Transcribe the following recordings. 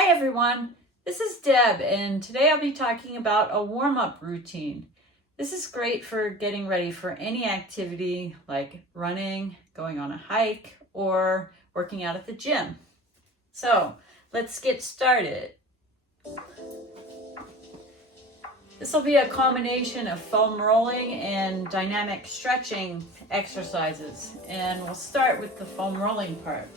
Hi everyone, this is Deb and today I'll be talking about a warm-up routine. This is great for getting ready for any activity like running, going on a hike, or working out at the gym. So let's get started. This will be a combination of foam rolling and dynamic stretching exercises, and we'll start with the foam rolling part.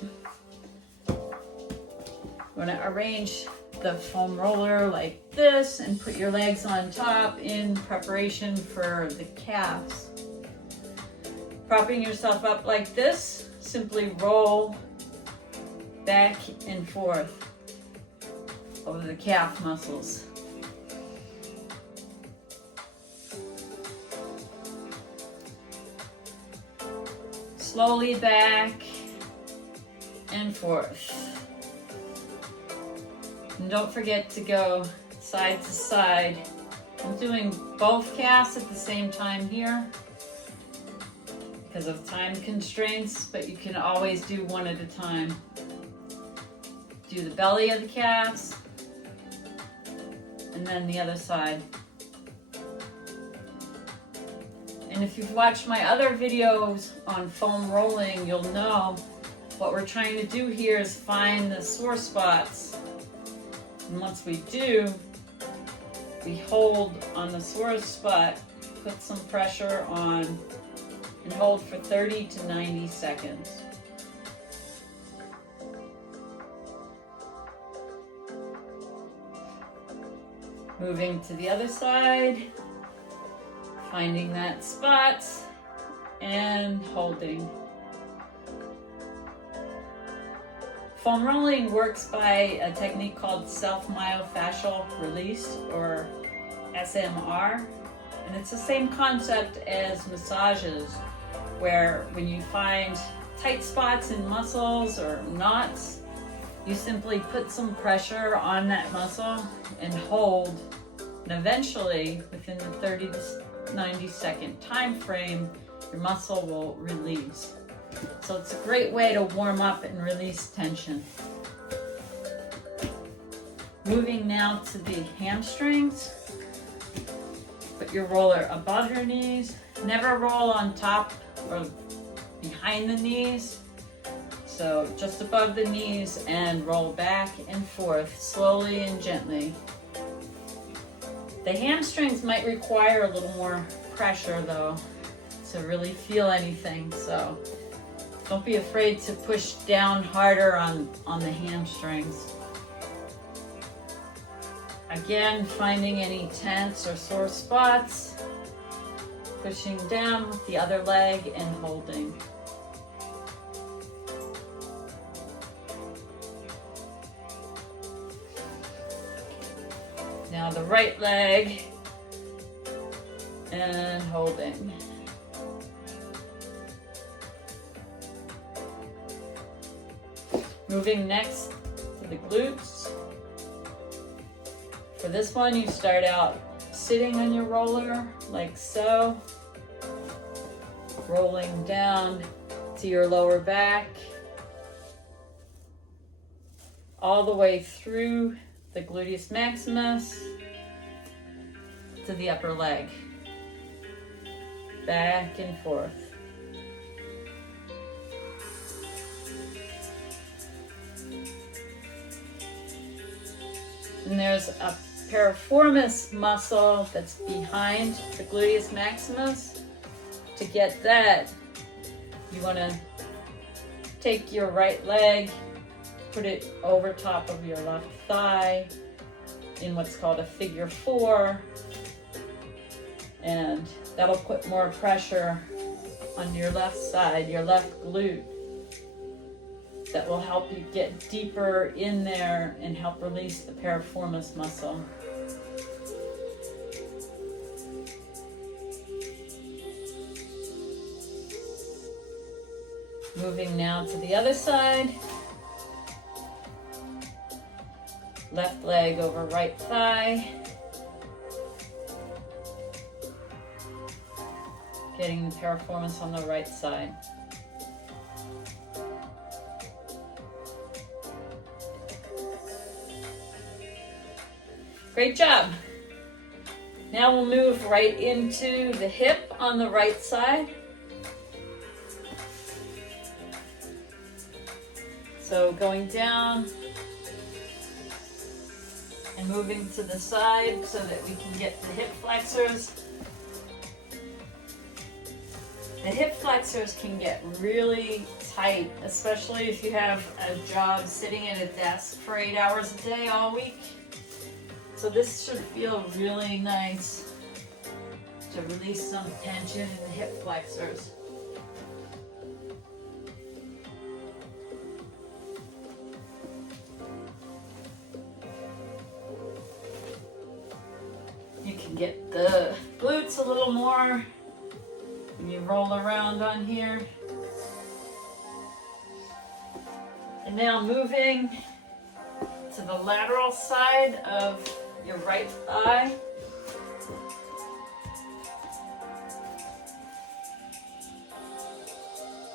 You want to arrange the foam roller like this and put your legs on top in preparation for the calves. Propping yourself up like this, simply roll back and forth over the calf muscles. Slowly back and forth. And don't forget to go side to side. I'm doing both calves at the same time here because of time constraints, but you can always do one at a time. Do the belly of the calves and then the other side. And if you've watched my other videos on foam rolling, you'll know what we're trying to do here is find the sore spots. And once we do, we hold on the sore spot, put some pressure on, and hold for 30 to 90 seconds. Moving to the other side, finding that spot, and holding. Foam rolling works by a technique called self-myofascial release, or SMR, and it's the same concept as massages, where when you find tight spots in muscles or knots, you simply put some pressure on that muscle and hold, and eventually, within the 30 to 90 second time frame, your muscle will release. So it's a great way to warm up and release tension. Moving now to the hamstrings. Put your roller above your knees. Never roll on top or behind the knees. So just above the knees and roll back and forth slowly and gently. The hamstrings might require a little more pressure though to really feel anything. So don't be afraid to push down harder on the hamstrings. Again, finding any tense or sore spots, pushing down with the other leg and holding. Now the right leg and holding. Moving next to the glutes. For this one, you start out sitting on your roller like so, rolling down to your lower back, all the way through the gluteus maximus to the upper leg, back and forth. And there's a piriformis muscle that's behind the gluteus maximus. To get that, you want to take your right leg, put it over top of your left thigh in what's called a figure 4, and that'll put more pressure on your left side, your left glute. That will help you get deeper in there and help release the piriformis muscle. Moving now to the other side. Left leg over right thigh. Getting the piriformis on the right side. Great job. Now we'll move right into the hip on the right side. So going down and moving to the side so that we can get the hip flexors. The hip flexors can get really tight, especially if you have a job sitting at a desk for 8 hours a day all week. So this should feel really nice to release some tension in the hip flexors. You can get the glutes a little more when you roll around on here. And now moving to the lateral side of your right thigh.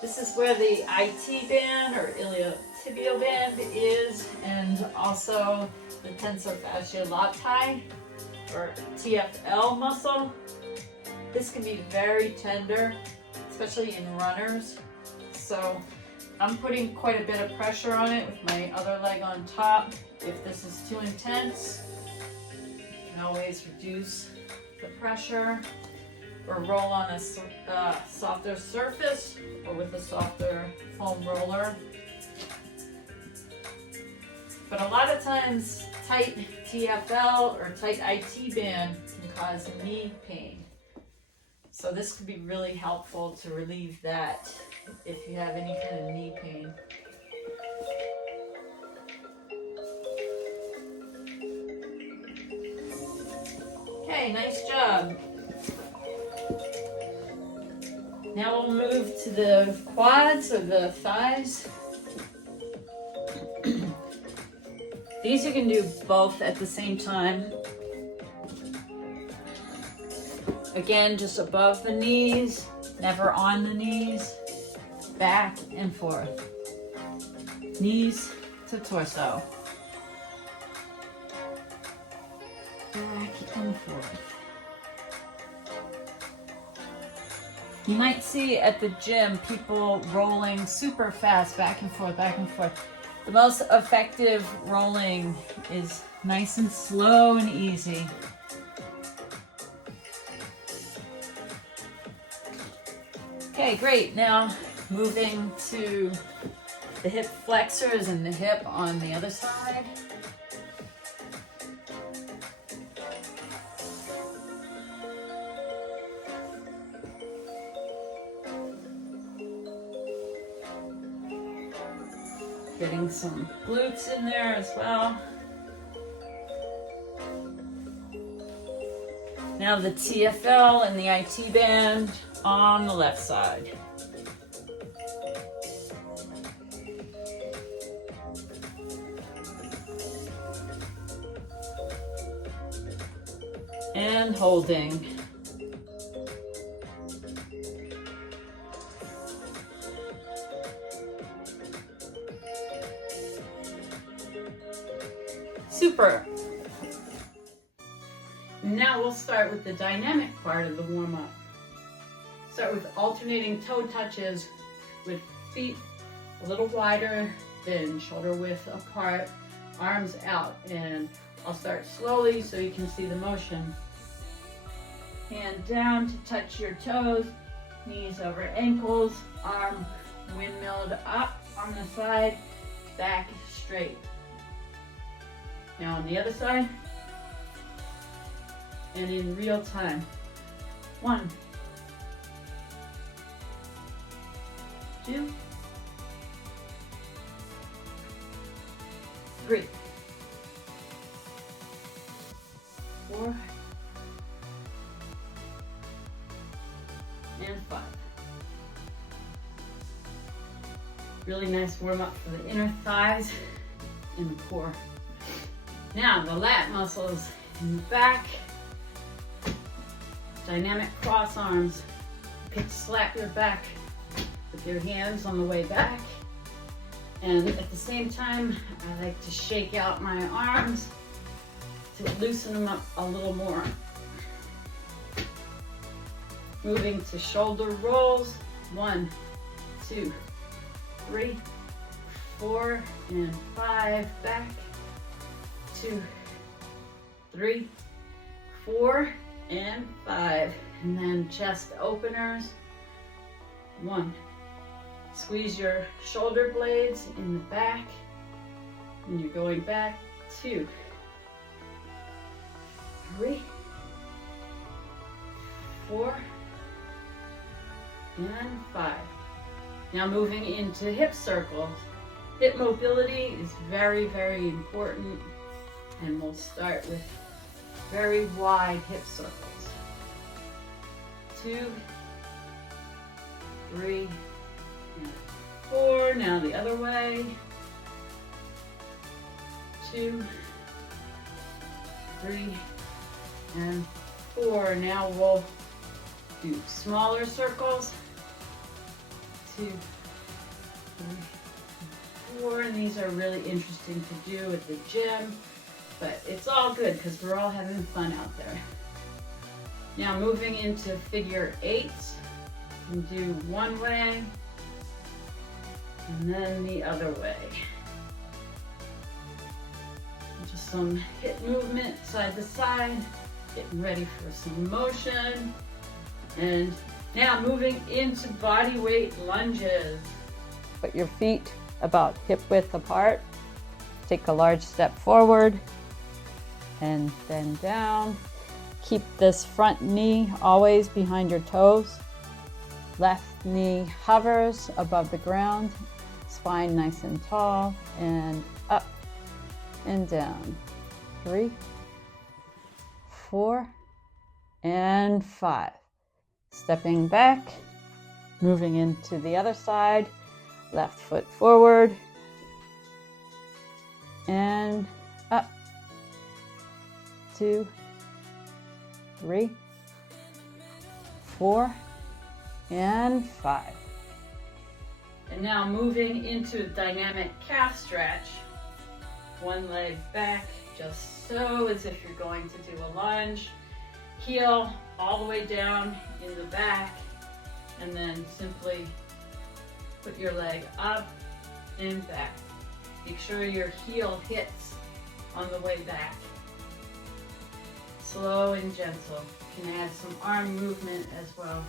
This is where the IT band or iliotibial band is, and also the tensor fasciae lati or TFL muscle. This can be very tender, especially in runners. So I'm putting quite a bit of pressure on it with my other leg on top. If this is too intense, you can always reduce the pressure or roll on a softer surface or with a softer foam roller. But a lot of times, tight TFL or tight IT band can cause knee pain. So this could be really helpful to relieve that if you have any kind of knee pain. Okay, nice job. Now we'll move to the quads or the thighs. These you can do both at the same time. Again, just above the knees, never on the knees, back and forth. Knees to torso. Back and forth. You might see at the gym people rolling super fast back and forth, back and forth. The most effective rolling is nice and slow and easy. Okay, great. Now moving to the hip flexors and the hip on the other side. Getting some glutes in there as well. Now the TFL and the IT band on the left side. And holding. Super. Now we'll start with the dynamic part of the warm-up. Start with alternating toe touches with feet a little wider than shoulder width apart, arms out, and I'll start slowly so you can see the motion. Hand down to touch your toes, knees over ankles, arm windmilled up on the side, back straight. Now on the other side, and in real time. 1, 2, 3, 4, and 5. Really nice warm up for the inner thighs and the core. Now the lat muscles in the back. Dynamic cross arms. Slap your back with your hands on the way back. And at the same time, I like to shake out my arms to loosen them up a little more. Moving to shoulder rolls. 1, 2, 3, 4, and 5. Back. 2, 3, 4, and 5. And then chest openers. 1. Squeeze your shoulder blades in the back. And you're going back. 2, 3, 4, and 5. Now moving into hip circles. Hip mobility is very, very important. And we'll start with very wide hip circles. 2, 3, and 4. Now the other way. 2, 3, and 4. Now we'll do smaller circles. 2, 3, 4. And these are really interesting to do at the gym, but it's all good because we're all having fun out there. Now moving into figure 8. You can do one way and then the other way. Just some hip movement side to side, getting ready for some motion. And now moving into body weight lunges. Put your feet about hip width apart. Take a large step forward and bend down. Keep this front knee always behind your toes. Left knee hovers above the ground. Spine nice and tall, and up and down. 3, 4, and 5. Stepping back, moving into the other side. Left foot forward and up. 2, 3, 4, and 5. And now moving into a dynamic calf stretch. One leg back, just so as if you're going to do a lunge. Heel all the way down in the back, and then simply put your leg up and back. Make sure your heel hits on the way back. Slow and gentle. You can add some arm movement as well.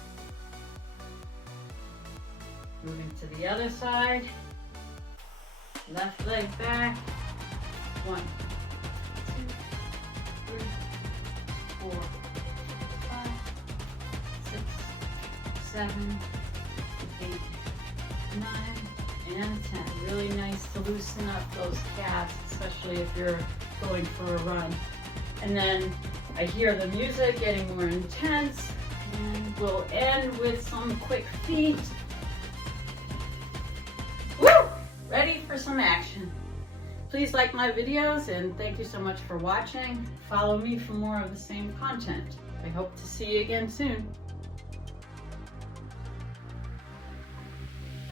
Moving to the other side. Left leg back. 1, 2, 3, 4, 5, 6, 7, 8, 9, and 10. Really nice to loosen up those calves, especially if you're going for a run. And then I hear the music getting more intense, and we'll end with some quick feet. Woo! Ready for some action. Please like my videos, and thank you so much for watching. Follow me for more of the same content. I hope to see you again soon.